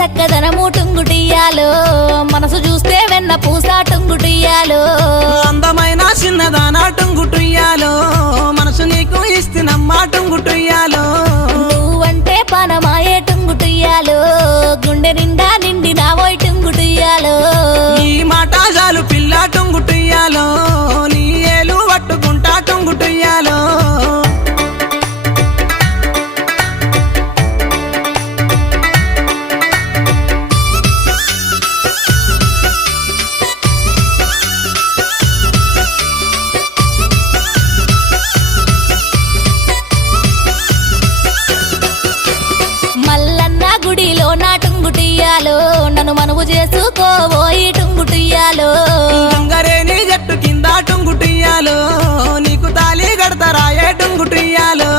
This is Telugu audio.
సక్కదనము టుంగుటియ్యాలో మనసు చూస్తే వెన్న పూస టుంగుటియ్యాలో అందమైన చిన్నదానా టుంగుటుయ్యాలో మనసు నీకు ఇస్తున్నమ్మా టుంగుటుయ్యాలో నువ్వంటే పానమాయే టుంగుటియ్యాలో గుండె నిండా నిండినావోయ్ టుంగుటియ్యాలో ఈ మాట చాలు పిల్ల టుంగుటుయ్యాలో నీ ఏలు పట్టుకుంటా టుంగుటుయ్యాలో మల్లన్న గుడిలో నా టుంగుటియ్యాలో నన్ను మనువు చేసుకోబోయి టుంగుటియ్యాలో గంగరేని జట్టు కింద టుంగుటుయ్యాలో నీకు తాళి కడతారాయే టుంగుటుయ్యాలో